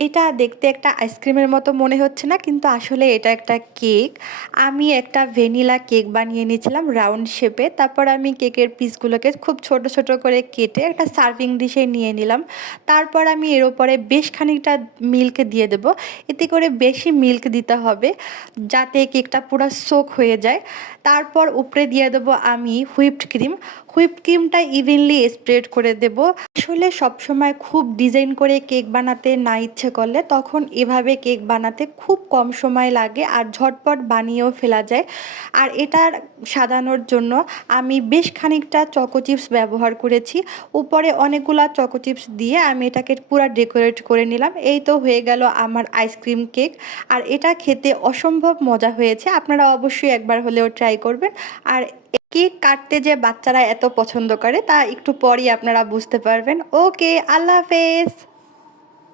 এটা দেখতে একটা আইসক্রিমের মতো মনে হচ্ছে না, কিন্তু আসলে এটা একটা কেক। আমি একটা ভ্যানিলা কেক বানিয়ে নিয়েছিলাম রাউন্ড শেপে। তারপর আমি কেকের পিসগুলোকে খুব ছোট ছোট করে কেটে একটা সার্ভিং ডিশে নিয়ে নিলাম। তারপর আমি এর উপরে বেশ খানিকটা মিল্ক দিয়ে দেব। এতে করে বেশি মিল্ক দিতে হবে যাতে কেকটা পুরো সোক হয়ে যায়। তারপর উপরে দিয়ে দেবো আমি হুইপড ক্রিম। হুইপড ক্রিমটা ইভেনলি স্প্রেড করে দেব। আসলে সবসময় খুব ডিজাইন করে কেক বানাতে না ইচ্ছে করলে তখন এভাবে কেক বানাতে খুব কম সময় লাগে আর ঝটপট বানিয়েও ফেলা যায়। আর এটার সাজানোর জন্য আমি বেশ খানিকটা চকো চিপস ব্যবহার করেছি। উপরে অনেকগুলা চকো চিপস দিয়ে আমি এটাকে পুরো ডেকোরেট করে নিলাম। এই তো হয়ে গেল আমার আইসক্রিম কেক। আর এটা খেতে অসম্ভব মজা হয়েছে, আপনারা অবশ্যই একবার হলেও ট্রাই করবেন। আর কেক কাটতে যে বাচ্চারা এত পছন্দ করে তা একটু পরই আপনারা বুঝতে পারবেন। ওকে, আল্লাহ হাফেজ।